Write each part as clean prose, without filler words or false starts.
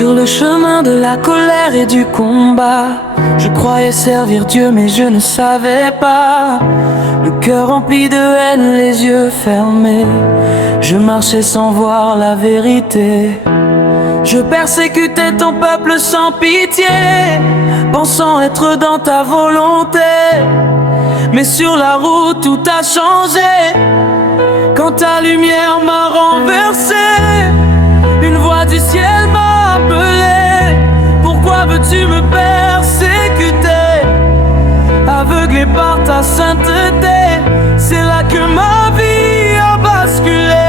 Sur le chemin de la colère et du combat, je croyais servir Dieu mais je ne savais pas. Le cœur rempli de haine, les yeux fermés, je marchais sans voir la vérité. Je persécutais ton peuple sans pitié, pensant être dans ta volonté. Mais sur la route tout a changé, quand ta lumière m'a renversé. Une voix du ciel m'a appelé. Pourquoi veux-tu me persécuter? Aveuglé par ta sainteté, c'est là que ma vie a basculé.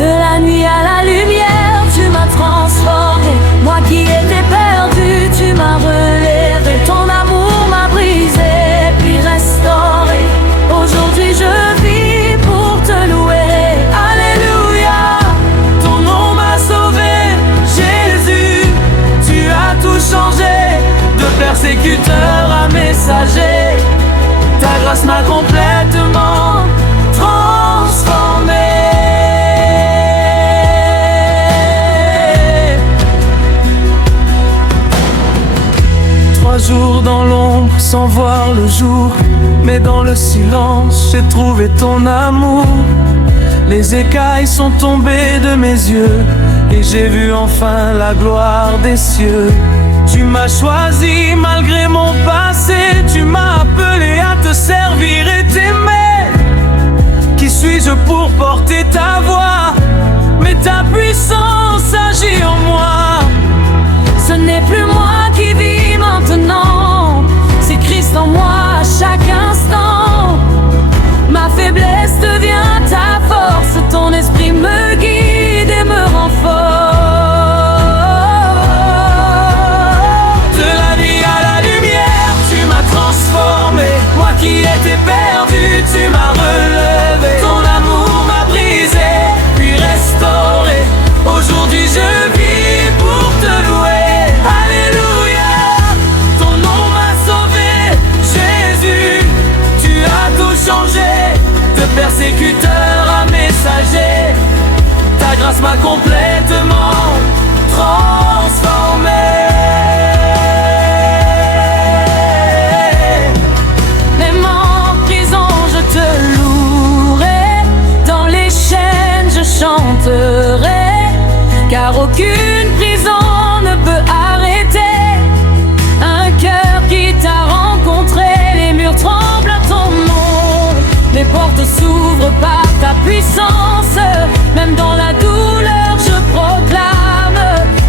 De la nuit à la lumière, tu m'as transformé. Moi qui étais perdu, tu m'as relevé. Ton amour m'a brisé, puis restauré. Aujourd'hui je vis pour te louer. Alléluia, Ton nom m'a sauvé, Jésus. Tu as tout changé, de persécuteur à messager. Ta grâce m'a complètement transformé. 3 jours dans l'ombre sans voir le jour, mais dans le silence j'ai trouvé ton amour. Les écailles sont tombées de mes yeux et j'ai vu enfin la gloire des cieux. Tu m'as choisi malgré mon passé, tu m'as appelé à te servir et t'aimer. Qui suis-je pour porter ta voix? Mais ta puissance agit en moi. ce n'est plus moi qui vis maintenant, c'est Christ en moi à chaque instant. Ma faiblesse devient ta force, ton esprit me guide et me rend fort. De la nuit à la lumière, tu m'as transformé. Moi qui étais perdu, tu m'as relevé. Ton amour m'a brisé, puis restauré. Aujourd'hui je vis pour te louer. Alléluia, ton nom m'a sauvé, Jésus. Tu as tout changé, de persécuteur à messager. Ta grâce m'a complètement transformé. Même en prison je te louerai, dans les chaînes je chanterai, car aucune prison ne peut arrêter un cœur qui t'a rencontré. Les murs tremblent à ton nom, les portes s'ouvrent par ta puissance. Même dans la douleur je proclame,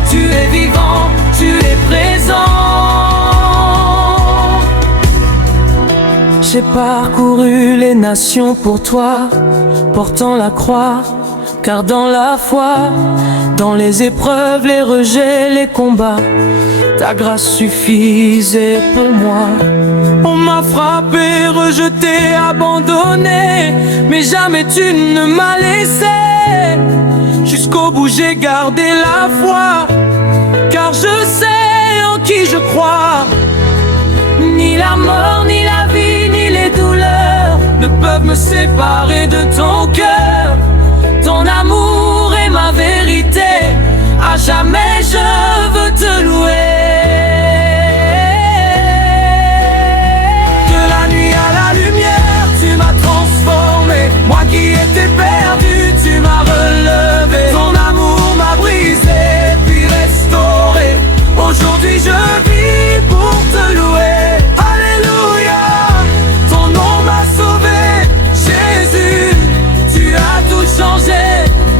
tu es vivant, tu es présent. J'ai parcouru les nations pour toi, portant la croix, car dans la foi, dans les épreuves, les rejets, les combats, ta grâce suffisait pour moi. On m'a frappé, rejeté, abandonné, mais jamais tu ne m'as laissé. Jusqu'au bout j'ai gardé la foi, car je sais en qui je crois. Ni la mort, ni la vie, ni les douleurs ne peuvent me séparer de ton cœur. Ton amour est ma vérité, à jamais je veux te louer. De la nuit à la lumière, tu m'as transformé. Moi qui étais perdu, tu m'as relevé. Ton amour m'a brisé, puis restauré. Aujourd'hui je vis pour te louer. Alléluia, ton nom m'a sauvé, Jésus. Tu as tout changé,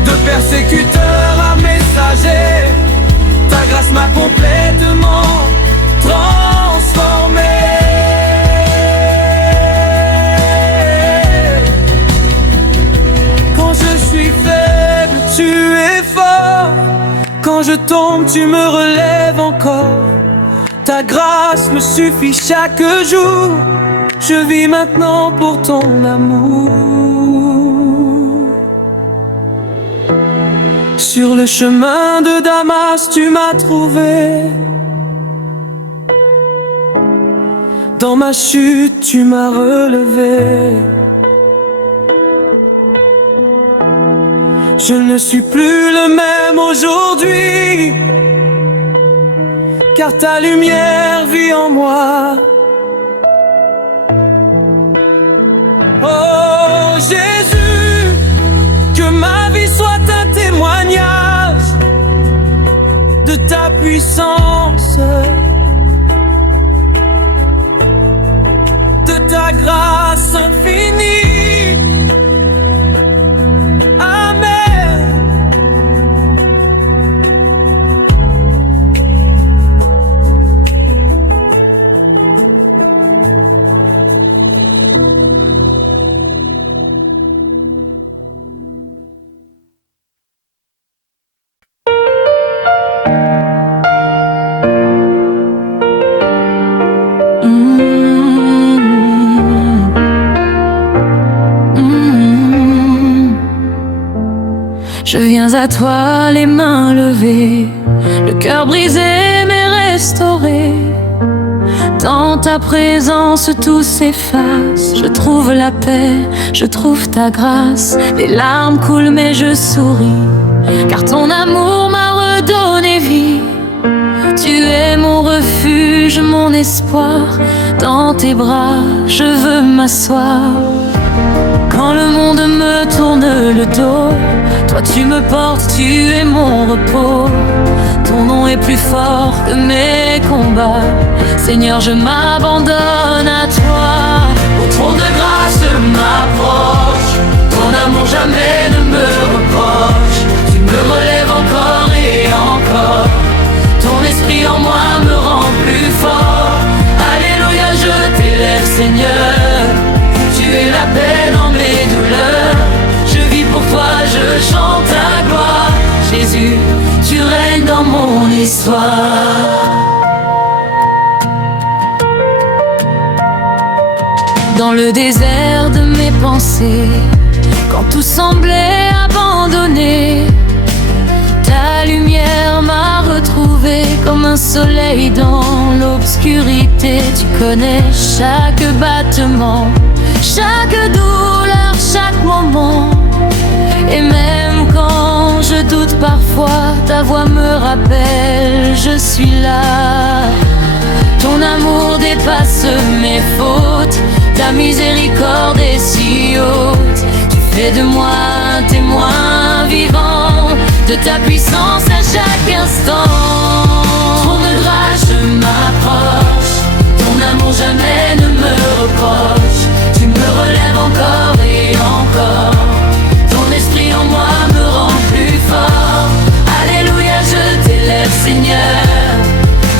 de persécuteur à messager. Ta grâce m'a complètement transformé. Quand je suis faible, tu es fort. Quand je tombe, tu me relèves encore. Ta grâce me suffit chaque jour. Je vis maintenant pour ton amour. Sur le chemin de Damas, tu m'as trouvé. Dans ma chute, tu m'as relevé. Je ne suis plus le même aujourd'hui, car ta lumière vit en moi. Oh Jésus, que ma vie soit un témoignage de ta puissance, de ta grâce infinie. Amen. Je viens à toi les mains levées, le cœur brisé mais restauré. Dans ta présence tout s'efface, je trouve la paix, je trouve ta grâce. Les larmes coulent mais je souris, car ton amour m'a redonné vie. Tu es mon refuge, mon espoir, dans tes bras je veux m'asseoir. Quand le monde me tourne le dos, toi tu me portes, tu es mon repos. Ton nom est plus fort que mes combats. Seigneur, je m'abandonne à toi. Au trône de grâce je m'approche. Ton amour jamais ne me reproche. Tu me relèves encore et encore. Ton esprit en moi me rend plus fort. Alléluia, je t'élève Seigneur. Tu es la paix dans mes douleurs. Je vis pour toi, je chante ta gloire. Jésus, tu règnes dans mon histoire. Dans le désert de mes pensées, quand tout semblait abandonné, ta lumière m'a retrouvé comme un soleil dans l'obscurité. Tu connais chaque battement, chaque douleur, chaque moment. Et même quand je doute parfois, ta voix me rappelle, je suis là. Ton amour dépasse mes fautes, ta miséricorde est si haute. Tu fais de moi un témoin vivant de ta puissance à chaque instant. Trône de grâce, je m'approche. Ton amour jamais ne me reproche. Tu me relèves encore et encore. Ton esprit en moi me rend plus fort. Alléluia, je t'élève Seigneur.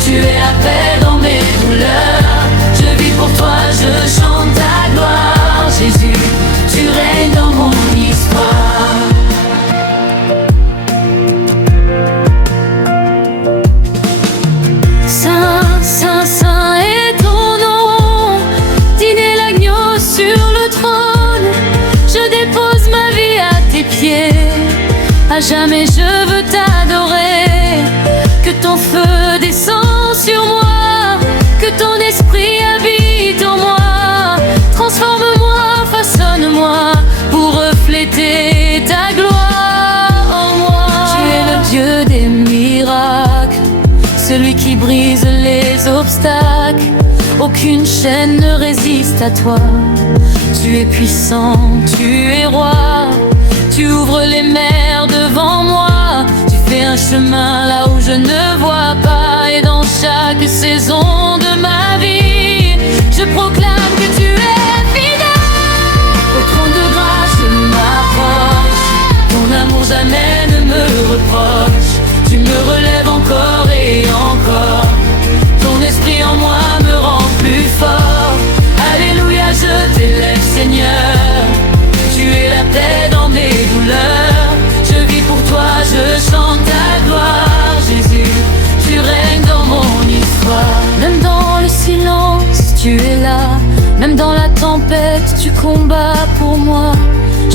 Tu es la paix dans mes douleurs. Je vis pour toi, je chante ta gloire. Jésus, tu règnes dans mon histoire. Saint, Saint, Saint est ton nom. Digne est l'agneau sur le trône. Je dépose ma vie à tes pieds. À jamais je veux t'adorer. Que ton feu descend sur moi, que ton esprit habite en moi. Transforme-moi, façonne-moi pour refléter ta gloire en moi. Tu es le Dieu des miracles, celui qui brise les obstacles. Aucune chaîne ne résiste à toi. Tu es puissant, tu es roi. Tu ouvres les mers devant moi. Tu fais un chemin là où je ne vois pas. Et dans chaque saison de ma vie, je proclame que tu es fidèle. Au trône de grâce je m'approche. Ton amour jamais ne me reproche. Tu me relèves encore et encore. Ton esprit en moi me rend plus fort. Alléluia, je t'élève Seigneur. Tu es la paix dans mes douleurs. Je vis pour toi, je chante ta gloire. Jésus, tu règnes dans mon histoire. Même dans le silence, tu es là. Même dans la tempête, tu combats pour moi.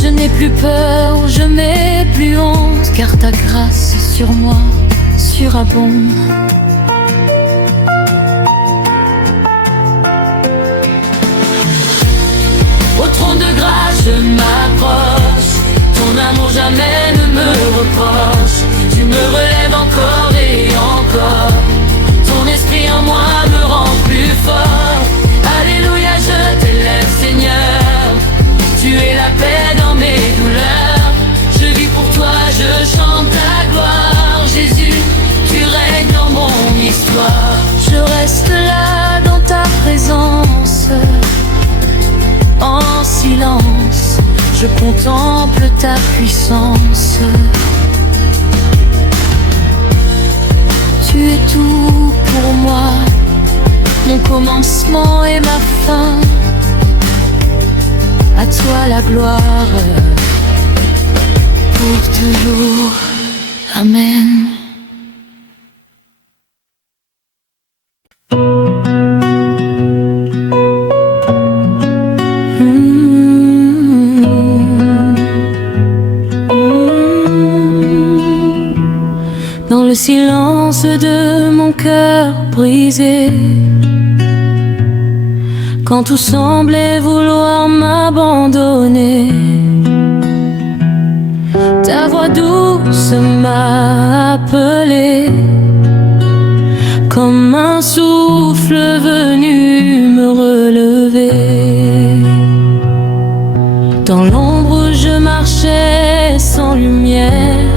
Je n'ai plus peur, je n'ai plus honte, car ta grâce sur moi surabonde. Au trône de grâce je m'approche. Ton amour jamais ne me me reproche. Tu me relèves encore et encore. Ton esprit en moi me rend plus fort. Alléluia, je t'élève Seigneur. Tu es la paix dans mes douleurs. Je vis pour toi, je chante ta gloire. Jésus, tu règnes dans mon histoire. Je reste là dans ta présence. En silence, je contemple ta puissance. Tu es tout pour moi, mon commencement et ma fin. À toi la gloire, pour toujours. Amen. Dans le silence de mon cœur brisé, quand tout semblait vouloir m'abandonner, ta voix douce m'a appelé, comme un souffle venu me relever. Dans l'ombre où je marchais sans lumière,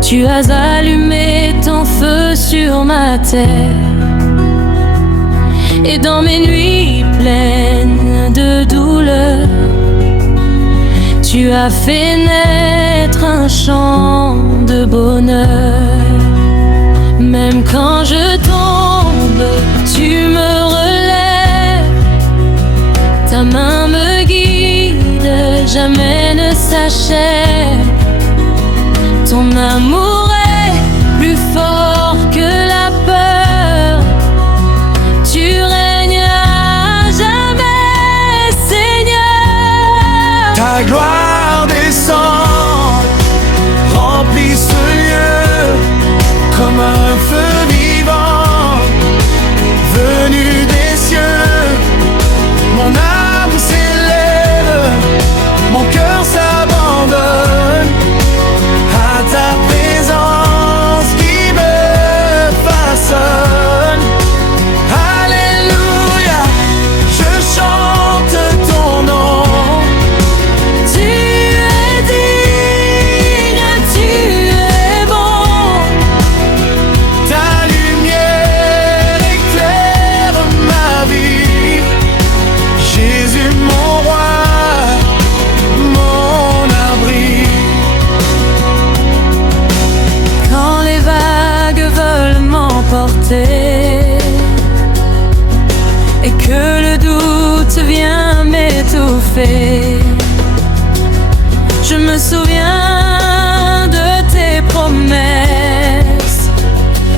tu as allumé ton feu sur ma terre. Et dans mes nuits pleines de douleur, tu as fait naître un chant de bonheur. Même quand je tombe, tu me relèves. Ta main me guide, jamais ne s'achève. Ton amour est plus fort que la peur. Tu règnes à jamais, Seigneur. Ta gloire descend, remplit ce lieu comme un feu vivant venu des cieux. Mon âme s'élève, mon cœur s'abandonne à ta présence qui me façonne. Alléluia, je chante ton nom. Tu es digne, tu es bon. Ta lumière éclaire ma vie. Jésus mon roi, mon abri. Quand les vagues veulent m'emporter et que le doute vient m'étouffer, je me souviens de tes promesses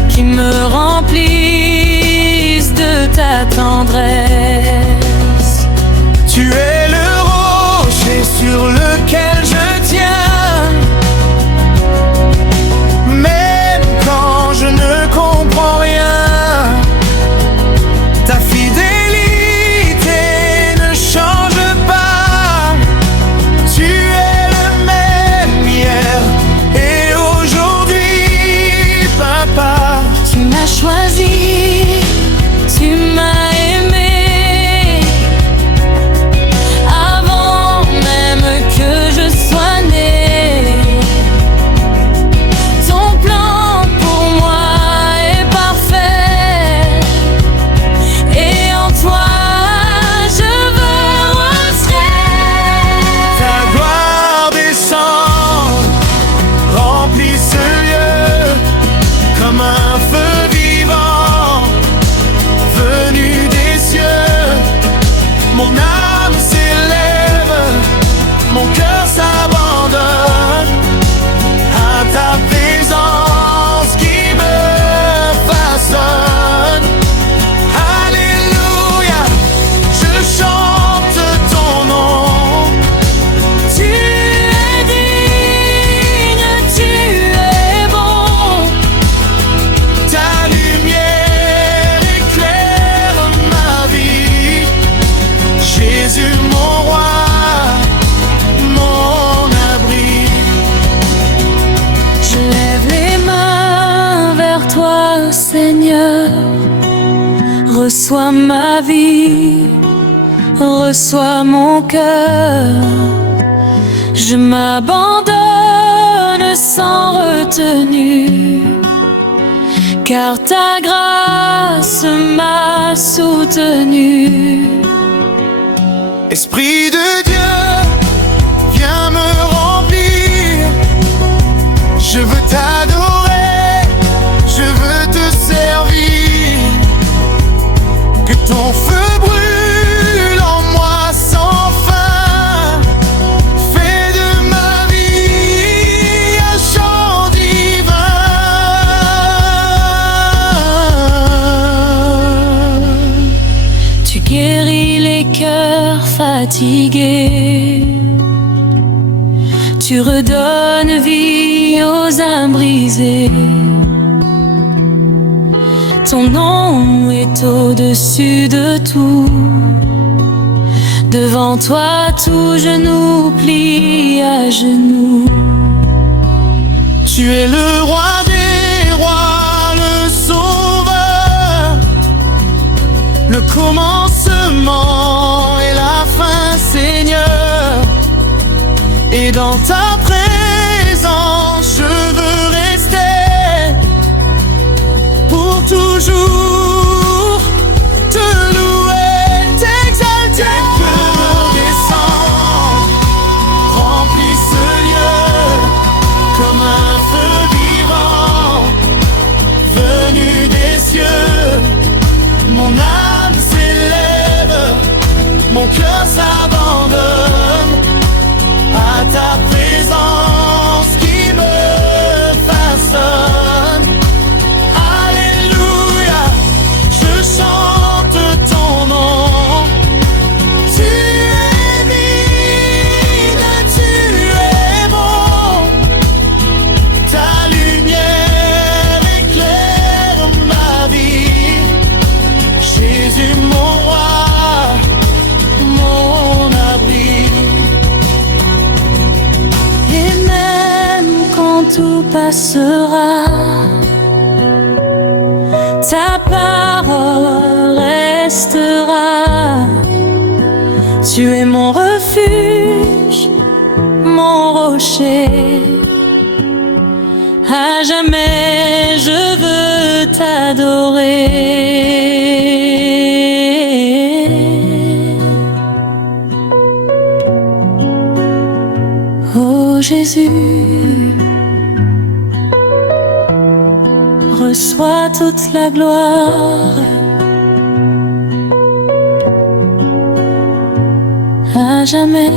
qui me remplissent de ta tendresse. Tu es le rocher sur lequel je tiens. Même quand je ne comprends rien, ta fidélité ne change pas. Tu es le même hier et aujourd'hui, Papa. Tu m'as choisi, tu m'as aimé. Reçois ma vie, reçois mon cœur. Je m'abandonne sans retenue, car ta grâce m'a soutenu. Esprit de Dieu, viens me remplir. Je veux t'adorer, je veux te servir. Que ton feu brûle en moi sans fin. Fais de ma vie un chant divin. Tu guéris les cœurs fatigués, tu redonnes vie aux âmes brisées. Ton nom est au-dessus de tout. Devant toi, tout genou plie à genoux. Tu es le roi des rois, le sauveur, le commencement et la fin, Seigneur. Et dans ta présence, je veux rester pour toujours, te louer, t'exalter. Tes cœurs descendent, remplissent ce lieu comme un feu vivant venu des cieux. Mon âme s'élève, mon cœur s'abandonne à ta présence qui me façonne. Alléluia, je chante ton nom. Tu es divine, tu es bon. Ta lumière éclaire ma vie. Jésus mon roi, mon abri. Et même quand tout passera, ta parole restera. Tu es mon refuge, mon rocher. À jamais je veux t'adorer. Oh Jésus, reçois toute la gloire. À jamais.